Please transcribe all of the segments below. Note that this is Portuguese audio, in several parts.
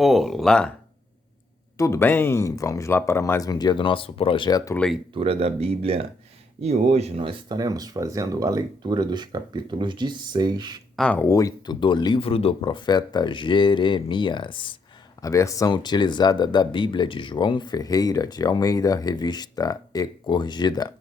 Olá, tudo bem? Vamos lá para mais um dia do nosso projeto Leitura da Bíblia. E hoje nós estaremos fazendo a leitura dos capítulos de 6 a 8 do livro do profeta Jeremias, a versão utilizada da Bíblia de João Ferreira de Almeida, revista e corrigida.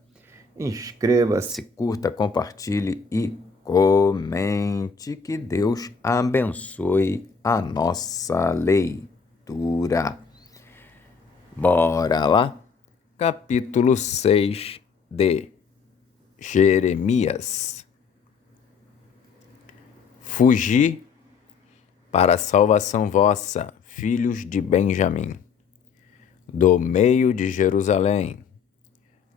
Inscreva-se, curta, compartilhe e comente. Que Deus abençoe a nossa leitura. Bora lá? Capítulo 6 de Jeremias. Fugi para a salvação vossa, filhos de Benjamim, do meio de Jerusalém.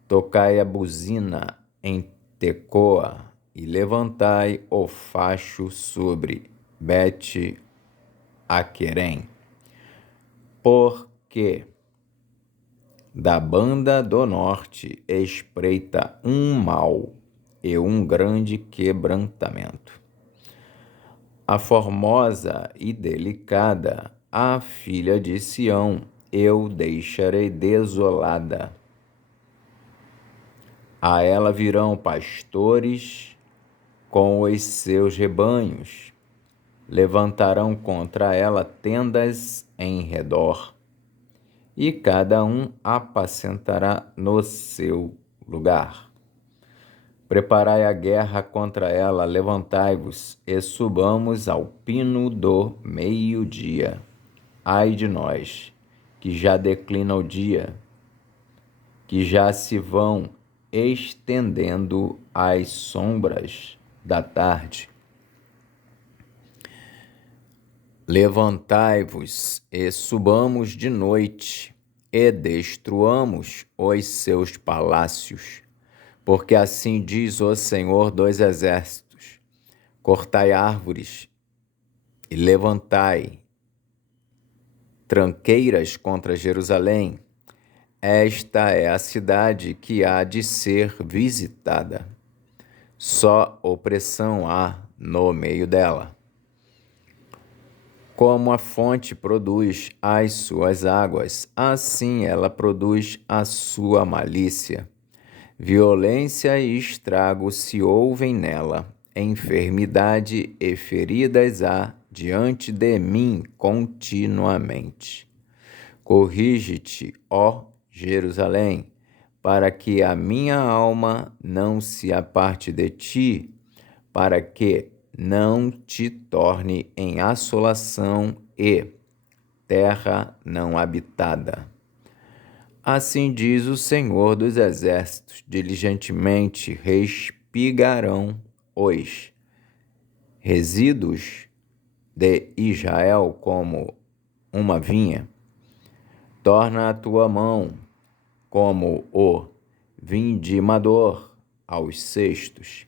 Tocai a buzina em Tecoa e levantai o facho sobre Bet-Aquerem, porque da banda do norte espreita um mal e um grande quebrantamento. A formosa e delicada, a filha de Sião, eu deixarei desolada. A ela virão pastores com os seus rebanhos, levantarão contra ela tendas em redor, e cada um apacentará no seu lugar. Preparai a guerra contra ela, levantai-vos e subamos ao pino do meio-dia. Ai de nós, que já declina o dia, que já se vão estendendo as sombras da tarde. Levantai-vos e subamos de noite, e destruamos os seus palácios, porque assim diz o Senhor dos Exércitos: cortai árvores e levantai tranqueiras contra Jerusalém. Esta é a cidade que há de ser visitada. Só opressão há no meio dela. Como a fonte produz as suas águas, assim ela produz a sua malícia. Violência e estrago se ouvem nela, enfermidade e feridas há diante de mim continuamente. Corrige-te, ó Jerusalém, para que a minha alma não se aparte de ti, para que não te torne em assolação e terra não habitada. Assim diz o Senhor dos Exércitos: diligentemente respigarão os resíduos de Israel como uma vinha. Torna a tua mão como o vindimador aos cestos.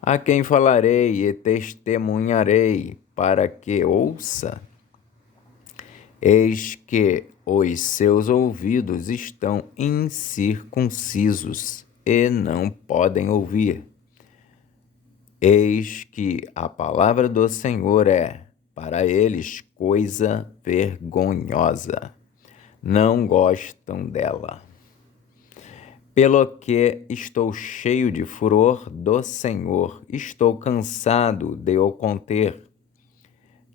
A quem falarei e testemunharei para que ouça? Eis que os seus ouvidos estão incircuncisos e não podem ouvir. Eis que a palavra do Senhor é, para eles, coisa vergonhosa. Não gostam dela. Pelo que estou cheio de furor do Senhor, estou cansado de o conter.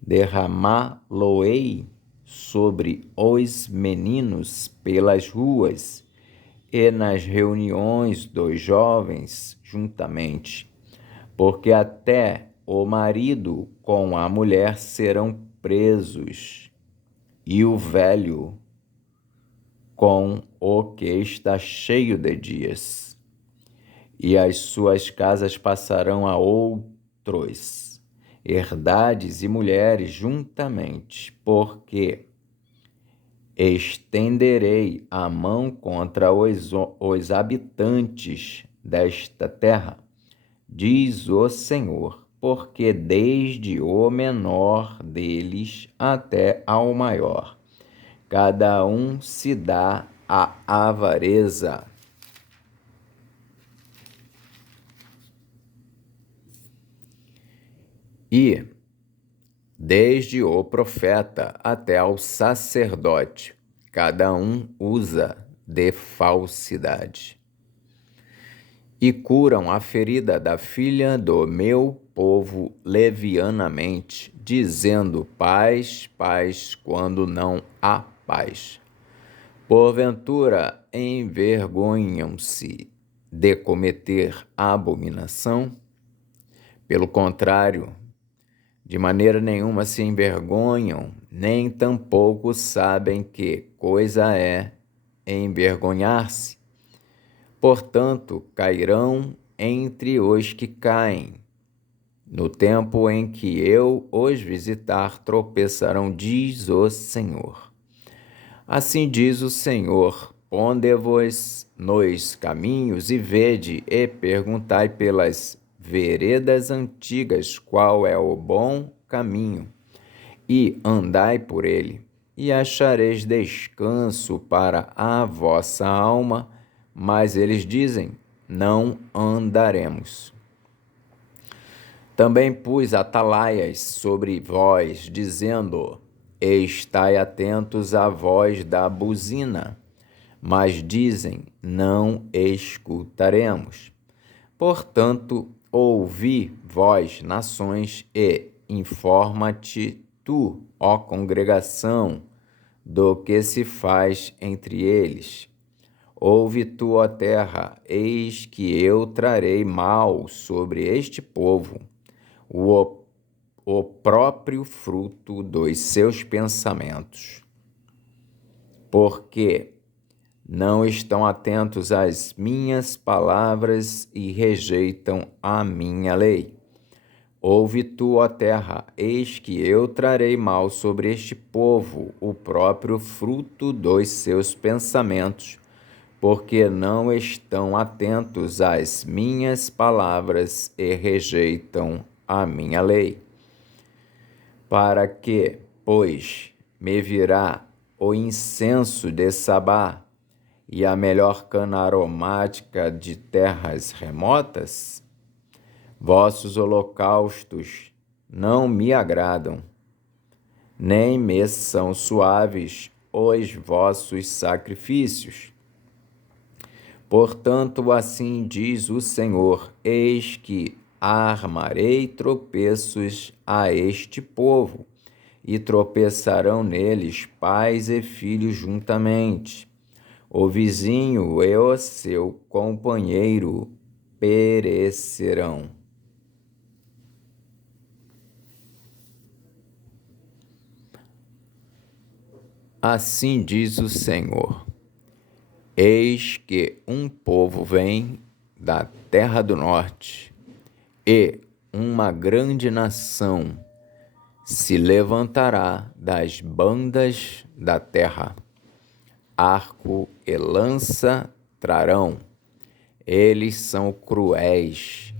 Derramá-lo-ei sobre os meninos pelas ruas e nas reuniões dos jovens juntamente, porque até o marido com a mulher serão presos, e o velho com o que está cheio de dias, e as suas casas passarão a outros, herdades e mulheres juntamente, porque estenderei a mão contra os habitantes desta terra, diz o Senhor, porque desde o menor deles até ao maior, cada um se dá à avareza. E desde o profeta até ao sacerdote, cada um usa de falsidade. E curam a ferida da filha do meu povo levianamente, dizendo paz, paz, quando não há paz. Porventura envergonham-se de cometer abominação? Pelo contrário, de maneira nenhuma se envergonham, nem tampouco sabem que coisa é envergonhar-se. Portanto, cairão entre os que caem. No tempo em que eu os visitar, tropeçarão, diz o Senhor. Assim diz o Senhor: ponde-vos nos caminhos e vede, e perguntai pelas veredas antigas qual é o bom caminho, e andai por ele, e achareis descanso para a vossa alma. Mas eles dizem: não andaremos. Também pus atalaias sobre vós, dizendo: estai atentos à voz da buzina. Mas dizem: não escutaremos. Portanto, ouvi, vós, nações, e informa-te tu, ó congregação, do que se faz entre eles. Ouve tu, ó terra, eis que eu trarei mal sobre este povo, o próprio fruto dos seus pensamentos. Porque não estão atentos às minhas palavras e rejeitam a minha lei. Ouve tu, ó terra, eis que eu trarei mal sobre este povo, o próprio fruto dos seus pensamentos, porque não estão atentos às minhas palavras e rejeitam a minha lei. Para que, pois, me virá o incenso de Sabá e a melhor cana aromática de terras remotas? Vossos holocaustos não me agradam, nem me são suaves os vossos sacrifícios. Portanto, assim diz o Senhor: eis que armarei tropeços a este povo, e tropeçarão neles pais e filhos juntamente. O vizinho e o seu companheiro perecerão. Assim diz o Senhor: eis que um povo vem da terra do norte, e uma grande nação se levantará das bandas da terra. Arco e lança trarão. Eles são cruéis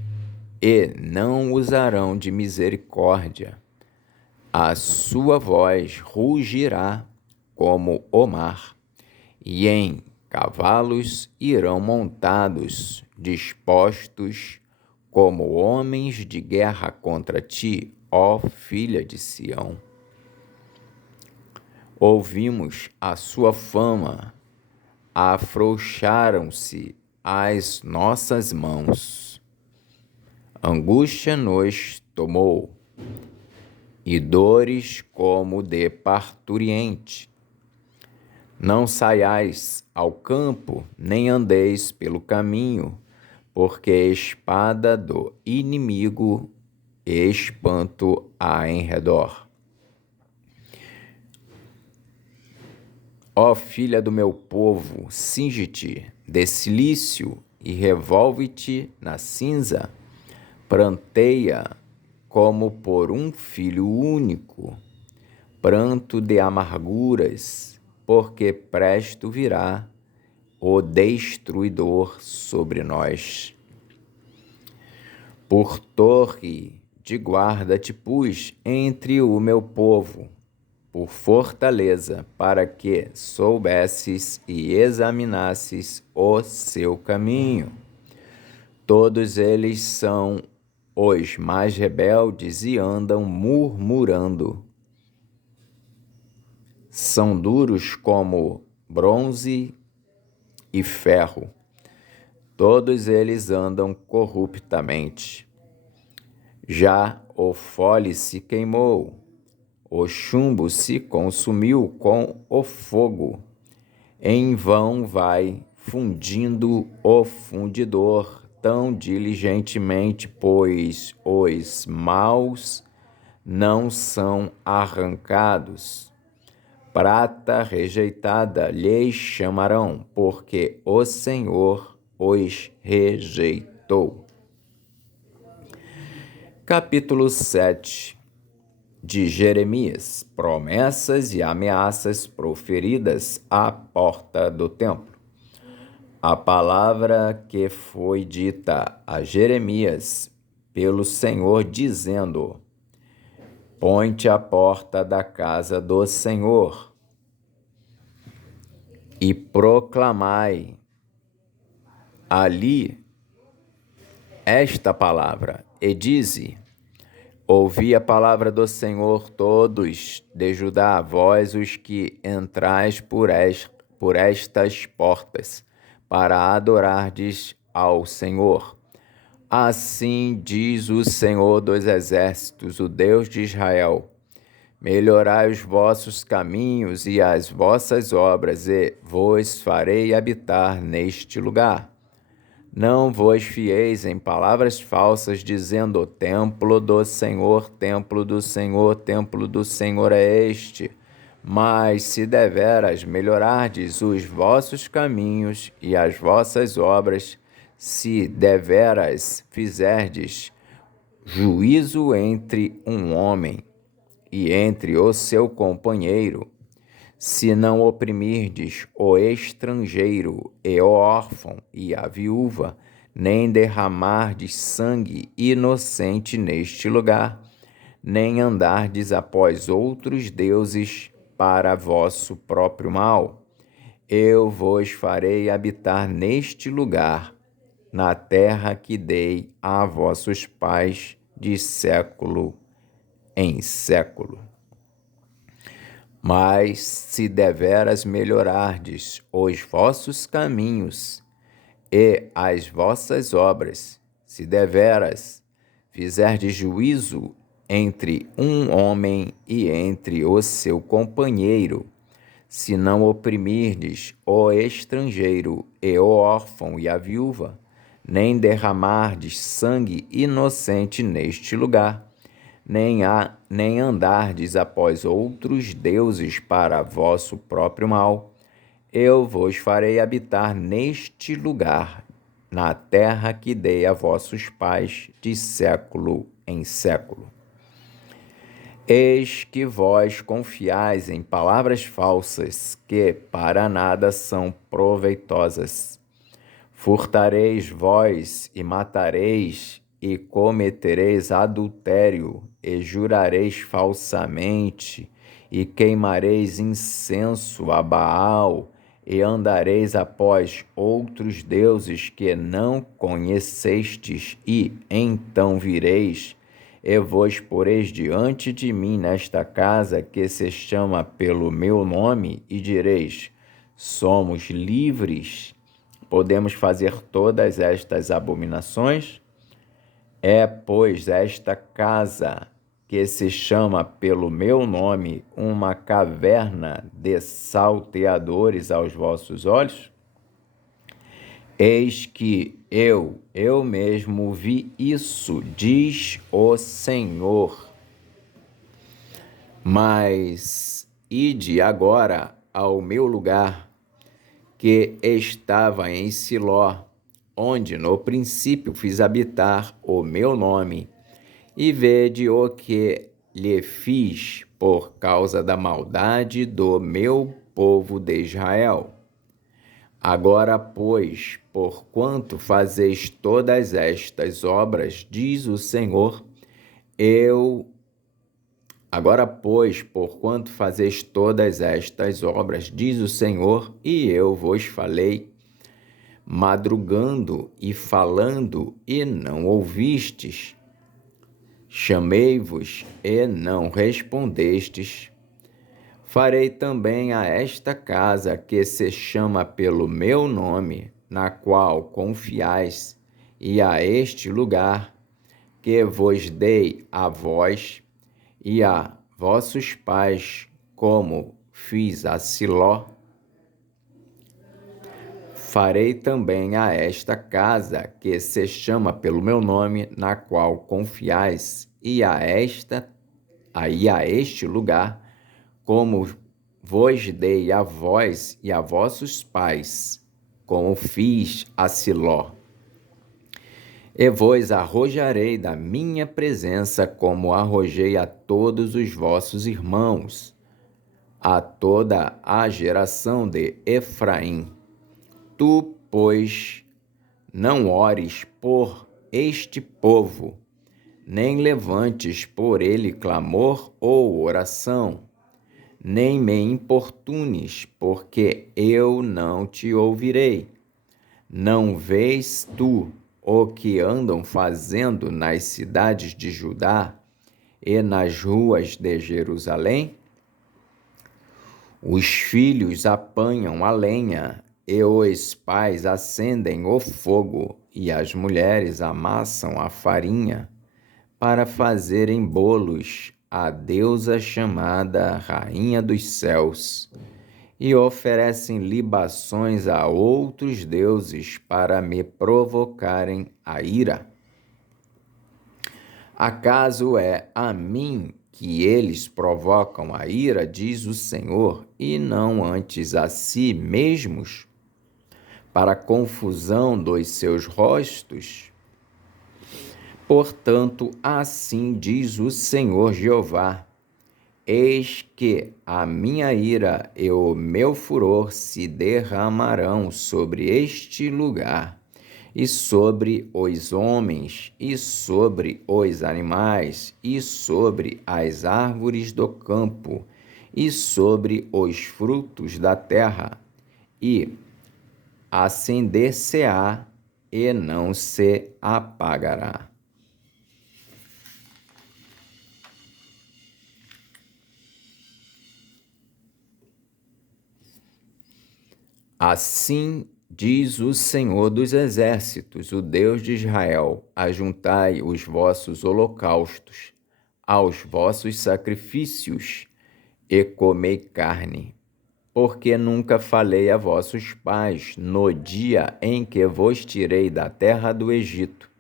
e não usarão de misericórdia. A sua voz rugirá como o mar, e em cavalos irão montados, dispostos como homens de guerra contra ti, ó filha de Sião. Ouvimos a sua fama, afrouxaram-se as nossas mãos. Angústia nos tomou, e dores como de parturiente. Não saiais ao campo, nem andeis pelo caminho, porque espada do inimigo e espanto há em redor. Ó filha do meu povo, cinge-te de cilício e revolve-te na cinza, pranteia como por um filho único, pranto de amarguras, porque presto virá o destruidor sobre nós. Por torre de guarda te pus entre o meu povo, por fortaleza, para que soubesses e examinasses o seu caminho. Todos eles são os mais rebeldes e andam murmurando. São duros como bronze e ferro. Todos eles andam corruptamente. Já o fole se queimou, o chumbo se consumiu com o fogo. Em vão vai fundindo o fundidor tão diligentemente, pois os maus não são arrancados. Prata rejeitada lhes chamarão, porque o Senhor os rejeitou. Capítulo 7 de Jeremias, promessas e ameaças proferidas à porta do templo. A palavra que foi dita a Jeremias pelo Senhor, dizendo: Põe-te à porta da casa do Senhor e proclamai ali esta palavra, e dize: Ouvi a palavra do Senhor, todos de Judá, vós os que entrais por estas portas, para adorardes ao Senhor. Assim diz o Senhor dos Exércitos, o Deus de Israel: Melhorai os vossos caminhos e as vossas obras, e vos farei habitar neste lugar. Não vos fieis em palavras falsas, dizendo: templo do Senhor, templo do Senhor, templo do Senhor é este. Mas se deveras melhorardes os vossos caminhos e as vossas obras, se deveras fizerdes juízo entre um homem e entre o seu companheiro, se não oprimirdes o estrangeiro e o órfão e a viúva, nem derramardes sangue inocente neste lugar, nem andardes após outros deuses para vosso próprio mal, eu vos farei habitar neste lugar, na terra que dei a vossos pais de século em século. Mas se deveras melhorardes os vossos caminhos e as vossas obras, se deveras fizerdes juízo entre um homem e entre o seu companheiro, se não oprimirdes o estrangeiro e o órfão e a viúva, nem derramardes sangue inocente neste lugar, nem andardes após outros deuses para vosso próprio mal, eu vos farei habitar neste lugar, na terra que dei a vossos pais de século em século. Eis que vós confiais em palavras falsas, que para nada são proveitosas. Furtareis vós e matareis, e cometereis adultério, e jurareis falsamente, e queimareis incenso a Baal, e andareis após outros deuses que não conhecestes, e então vireis, e vos poreis diante de mim nesta casa que se chama pelo meu nome, e direis: somos livres, podemos fazer todas estas abominações? É, pois, esta casa que se chama pelo meu nome uma caverna de salteadores aos vossos olhos? Eis que eu mesmo vi isso, diz o Senhor. Mas ide agora ao meu lugar, que estava em Siló, onde no princípio fiz habitar o meu nome, e vede o que lhe fiz por causa da maldade do meu povo de Israel. Agora, pois, porquanto fazeis todas estas obras, diz o Senhor, porquanto fazeis todas estas obras, diz o Senhor, e eu vos falei, madrugando e falando, e não ouvistes, Chamei-vos e não respondestes. Farei também a esta casa que se chama pelo meu nome, na qual confiais, e a este lugar que vos dei a vós e a vossos pais, como fiz a Siló. Farei também a esta casa que se chama pelo meu nome, na qual confiais, e a este lugar, como vos dei a vós e a vossos pais, como fiz a Siló. E vos arrojarei da minha presença, como arrojei a todos os vossos irmãos, a toda a geração de Efraim. Tu, pois, não ores por este povo, nem levantes por ele clamor ou oração, nem me importunes, porque eu não te ouvirei. Não vês tu o que andam fazendo nas cidades de Judá e nas ruas de Jerusalém? Os filhos apanham a lenha, e os pais acendem o fogo, e as mulheres amassam a farinha, para fazerem bolos à deusa chamada Rainha dos Céus, e oferecem libações a outros deuses para me provocarem a ira. Acaso é a mim que eles provocam a ira, diz o Senhor, e não antes a si mesmos, para a confusão dos seus rostos? Portanto, assim diz o Senhor Jeová: eis que a minha ira e o meu furor se derramarão sobre este lugar, e sobre os homens, e sobre os animais, e sobre as árvores do campo, e sobre os frutos da terra, e acender-se-á e não se apagará. Assim diz o Senhor dos Exércitos, o Deus de Israel: ajuntai os vossos holocaustos aos vossos sacrifícios e comei carne, porque nunca falei a vossos pais no dia em que vos tirei da terra do Egito,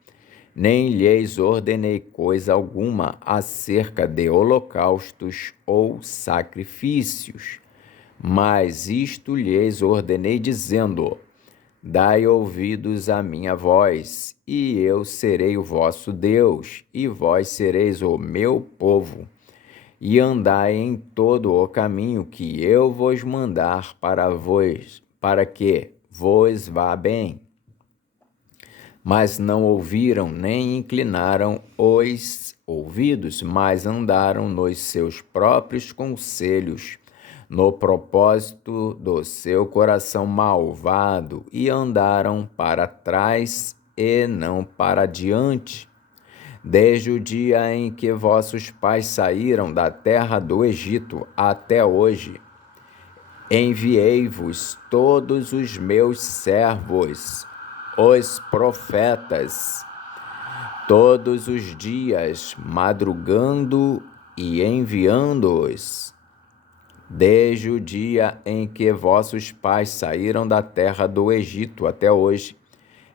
nem lhes ordenei coisa alguma acerca de holocaustos ou sacrifícios. Mas isto lhes ordenei, dizendo: dai ouvidos à minha voz, e eu serei o vosso Deus, e vós sereis o meu povo, e andai em todo o caminho que eu vos mandar para que vos vá bem. Mas não ouviram, nem inclinaram os ouvidos, mas andaram nos seus próprios conselhos, no propósito do seu coração malvado, e andaram para trás e não para diante. Desde o dia em que vossos pais saíram da terra do Egito até hoje, enviei-vos todos os meus servos, os profetas, todos os dias, madrugando e enviando-os. Desde o dia em que vossos pais saíram da terra do Egito até hoje,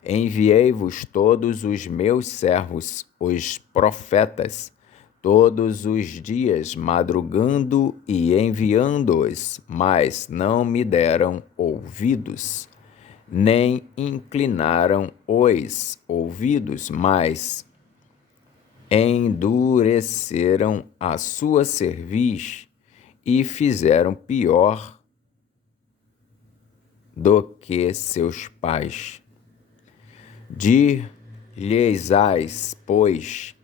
enviei-vos todos os meus servos, os profetas, todos os dias, madrugando e enviando-os, mas não me deram ouvidos, nem inclinaram os ouvidos, mas endureceram a sua cerviz e fizeram pior do que seus pais. Dir-lhes-ás, pois,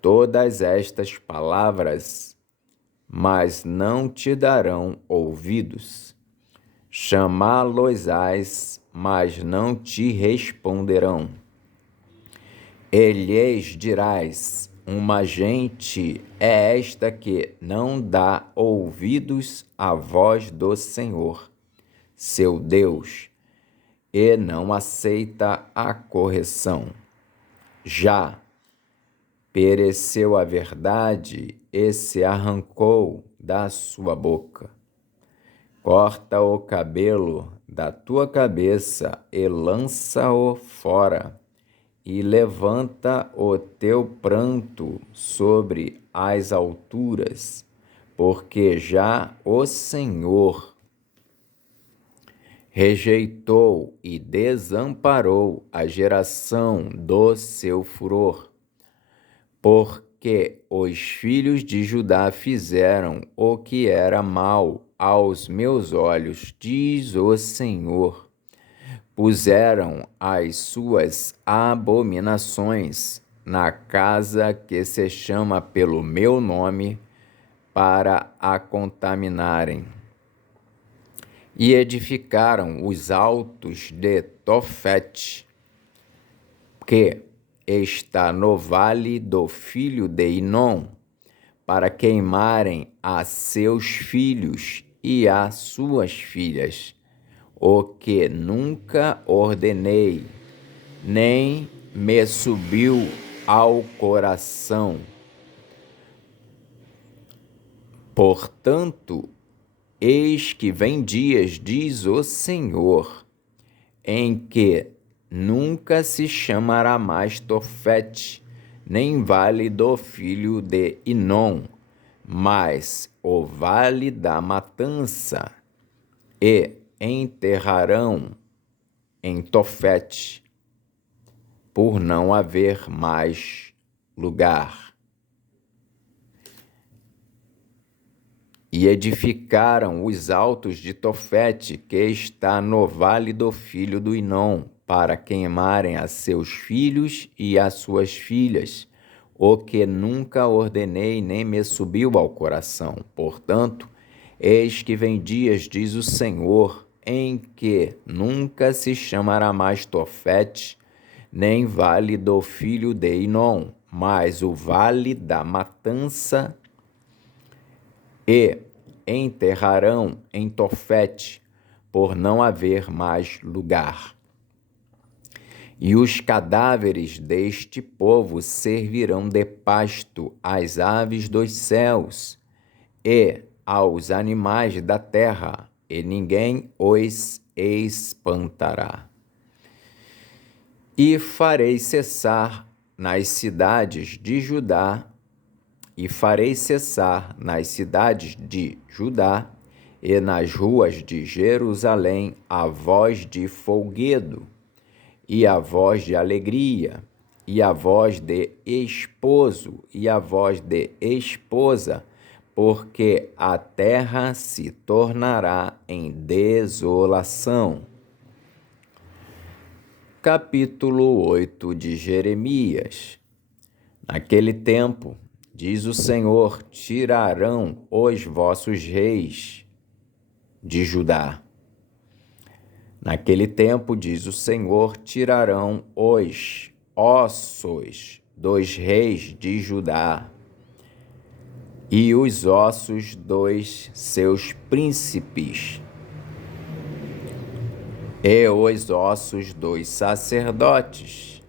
todas estas palavras, mas não te darão ouvidos. Chamá-los-ás, mas não te responderão. E lhes dirás: uma gente é esta que não dá ouvidos à voz do Senhor, seu Deus, e não aceita a correção. Já pereceu a verdade e se arrancou da sua boca. Corta o cabelo da tua cabeça e lança-o fora, e levanta o teu pranto sobre as alturas, porque já o Senhor rejeitou e desamparou a geração do seu furor, porque os filhos de Judá fizeram o que era mal aos meus olhos, diz o Senhor. Puseram as suas abominações na casa que se chama pelo meu nome, para a contaminarem. E edificaram os altos de Tofete, que está no vale do filho de Inom, para queimarem a seus filhos e a suas filhas, o que nunca ordenei, nem me subiu ao coração. Portanto, eis que vem dias, diz o Senhor, em que nunca se chamará mais Tofete, nem vale do filho de Inom, mas o vale da matança, e enterrarão em Tofete, por não haver mais lugar. E edificaram os altos de Tofete, que está no vale do filho do Inom, para queimarem a seus filhos e a suas filhas, o que nunca ordenei nem me subiu ao coração. Portanto, eis que vem dias, diz o Senhor, em que nunca se chamará mais Tofete, nem vale do filho de Inom, mas o vale da matança, e enterrarão em Tofete, por não haver mais lugar. E os cadáveres deste povo servirão de pasto às aves dos céus e aos animais da terra, e ninguém os espantará. E farei cessar nas cidades de Judá, e nas ruas de Jerusalém a voz de folguedo, e a voz de alegria, e a voz de esposo, e a voz de esposa, porque a terra se tornará em desolação. Capítulo 8 de Jeremias. Naquele tempo, diz o Senhor, tirarão os vossos reis de Judá. Naquele tempo, diz o Senhor, tirarão os ossos dos reis de Judá e os ossos dos seus príncipes, e os ossos dos sacerdotes,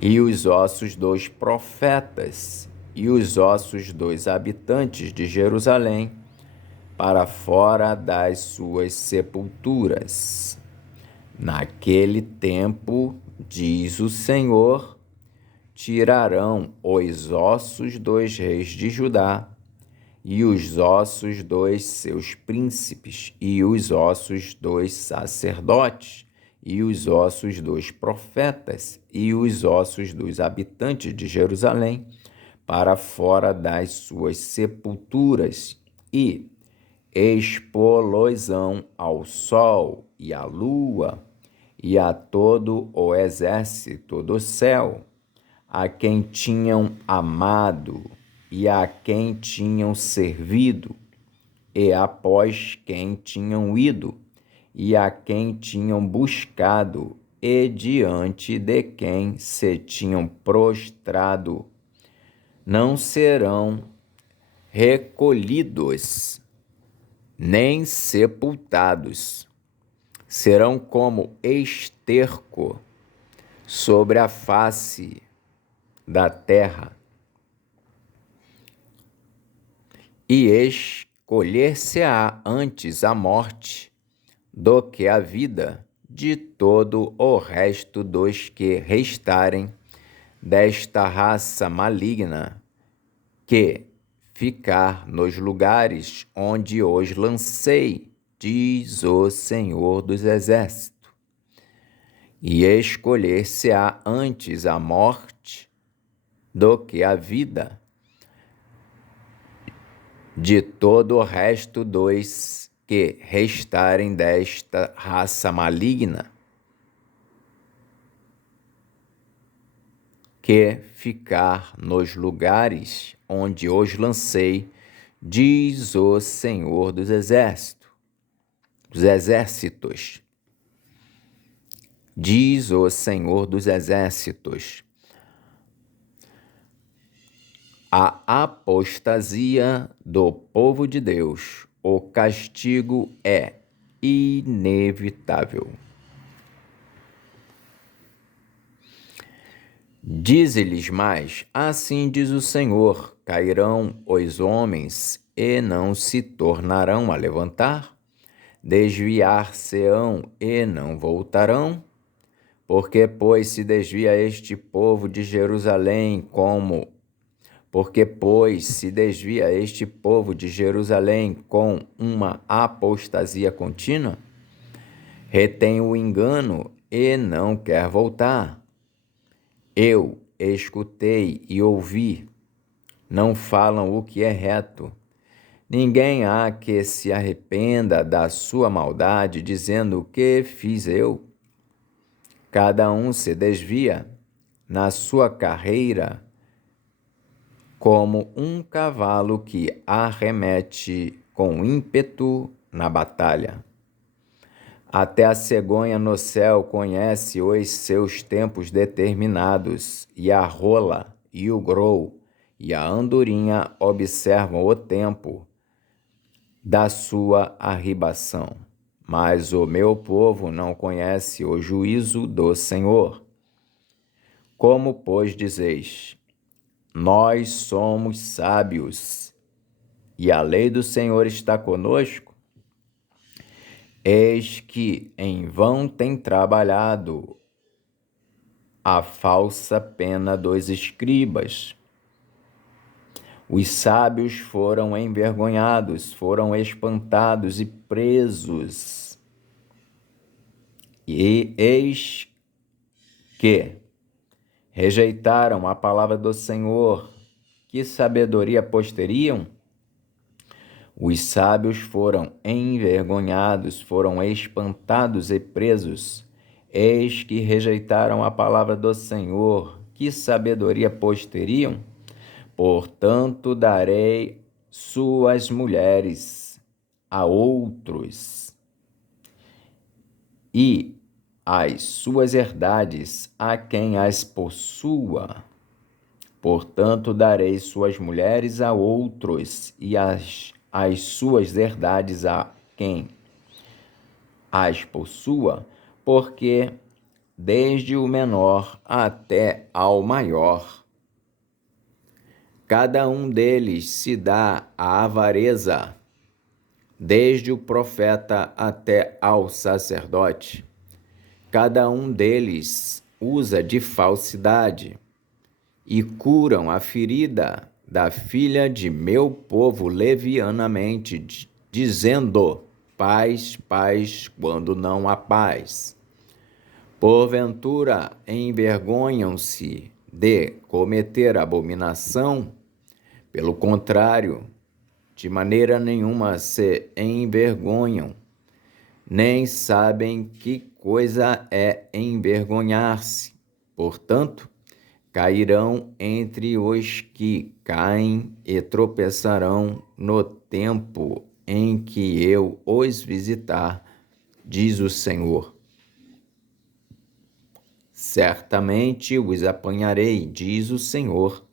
e os ossos dos profetas, e os ossos dos habitantes de Jerusalém, para fora das suas sepulturas. Naquele tempo, diz o Senhor, tirarão os ossos dos reis de Judá, e os ossos dos seus príncipes, e os ossos dos sacerdotes, e os ossos dos profetas, e os ossos dos habitantes de Jerusalém, para fora das suas sepulturas, e expô-los-ão ao sol e à lua, e a todo o exército do céu, a quem tinham amado, e a quem tinham servido, e após quem tinham ido, e a quem tinham buscado, e diante de quem se tinham prostrado, não serão recolhidos, nem sepultados. Serão como esterco sobre a face da terra. E escolher-se-á antes a morte do que a vida de todo o resto dos que restarem desta raça maligna, que ficar nos lugares onde os lancei, diz o Senhor dos Exércitos. E escolher-se-á antes a morte do que a vida de todo o resto dos que restarem desta raça maligna, que ficar nos lugares onde os lancei, diz o Senhor dos Exércitos. Diz o Senhor dos Exércitos. A apostasia do povo de Deus, o castigo é inevitável. Dize-lhes mais, assim diz o Senhor, cairão os homens e não se tornarão a levantar, desviar-se-ão e não voltarão, porque pois se desvia este povo de Jerusalém com uma apostasia contínua, retém o engano e não quer voltar. Eu escutei e ouvi, não falam o que é reto. Ninguém há que se arrependa da sua maldade, dizendo: o que fiz eu? Cada um se desvia na sua carreira como um cavalo que arremete com ímpeto na batalha. Até a cegonha no céu conhece os seus tempos determinados, e a rola, e o grou, e a andorinha observam o tempo da sua arribação. Mas o meu povo não conhece o juízo do Senhor. Como, pois, dizeis: nós somos sábios, e a lei do Senhor está conosco? Eis que em vão tem trabalhado a falsa pena dos escribas. Os sábios foram envergonhados, foram espantados e presos. E eis que rejeitaram a palavra do Senhor. Que sabedoria pois teriam? Os sábios foram envergonhados, foram espantados e presos. Eis que rejeitaram a palavra do Senhor. Que sabedoria pois teriam? Portanto, darei suas mulheres a outros, e as suas herdades a quem as possua. Portanto, darei suas mulheres a outros, e as suas herdades a quem as possua, porque desde o menor até ao maior, cada um deles se dá à avareza, desde o profeta até ao sacerdote. Cada um deles usa de falsidade, e curam a ferida da filha de meu povo levianamente, dizendo: paz, paz, quando não há paz. Porventura envergonham-se de cometer abominação? Pelo contrário, de maneira nenhuma se envergonham, nem sabem que coisa é envergonhar-se. Portanto, cairão entre os que caem e tropeçarão no tempo em que eu os visitar, diz o Senhor. Certamente os apanharei, diz o Senhor,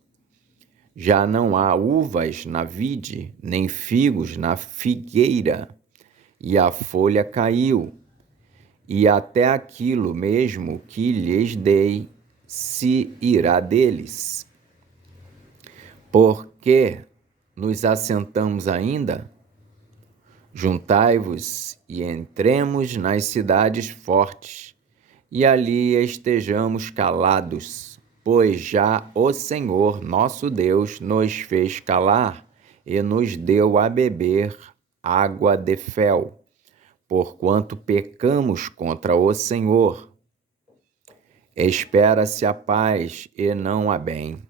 Já não há uvas na vide, nem figos na figueira, e a folha caiu, e até aquilo mesmo que lhes dei se irá deles. Por que nos assentamos ainda? Juntai-vos e entremos nas cidades fortes, e ali estejamos calados, pois já o Senhor nosso Deus nos fez calar e nos deu a beber água de fel, porquanto pecamos contra o Senhor. Espera-se a paz e não a bem,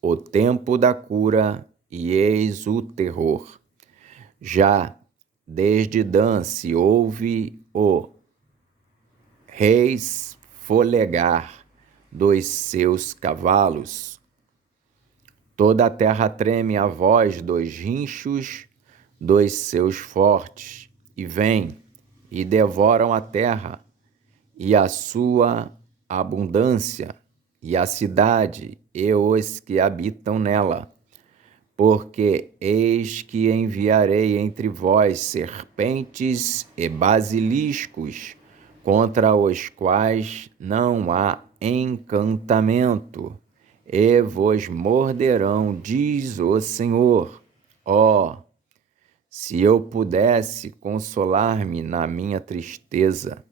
o tempo da cura e eis o terror. Já desde Dan se ouve o resfolegar dos seus cavalos. Toda a terra treme à voz dos rinchos dos seus fortes, e vêm e devoram a terra e a sua abundância, e a cidade e os que habitam nela. Porque eis que enviarei entre vós serpentes e basiliscos, contra os quais não há encantamento, e vos morderão, diz o Senhor. Ó, se eu pudesse consolar-me na minha tristeza!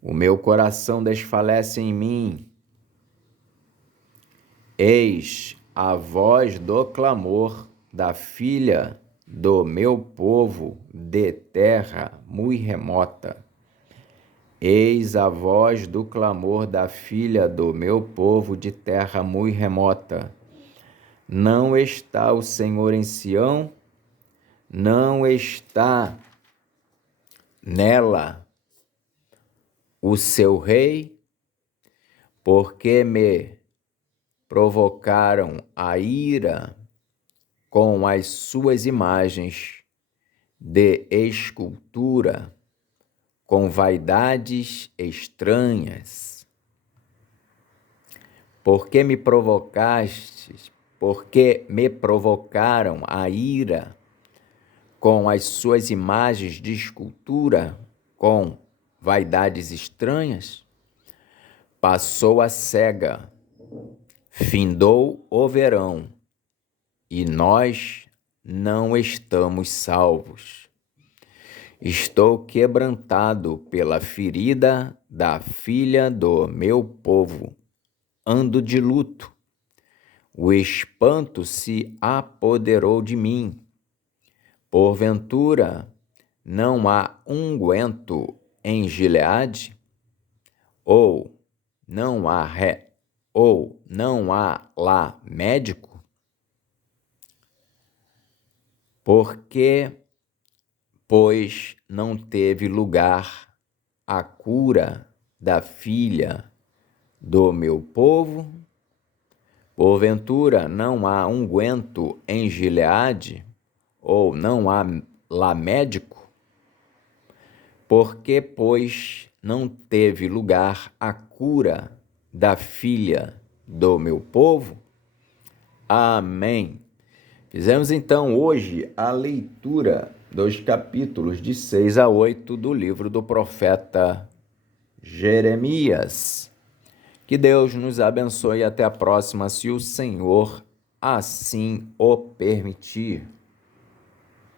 O meu coração desfalece em mim. Eis a voz do clamor da filha do meu povo de terra muito remota. Eis a voz do clamor da filha do meu povo de terra muito remota. Não está o Senhor em Sião? Não está nela o seu rei? Porque me provocaram a ira com as suas imagens de escultura, com vaidades estranhas. Porque me provocastes, porque me provocaram a ira com as suas imagens de escultura, com vaidades estranhas? Passou a cega, findou o verão, e nós não estamos salvos. Estou quebrantado pela ferida da filha do meu povo. Ando de luto. O espanto se apoderou de mim. Porventura, não há unguento em Gileade? Ou não há lá médico? Porque, pois, não teve lugar a cura da filha do meu povo? Porventura, não há unguento em Gileade? Ou não há lá médico? Porque, pois, não teve lugar a cura da filha do meu povo? Amém. Fizemos então hoje a leitura dos capítulos de 6 a 8 do livro do profeta Jeremias. Que Deus nos abençoe e até a próxima, se o Senhor assim o permitir.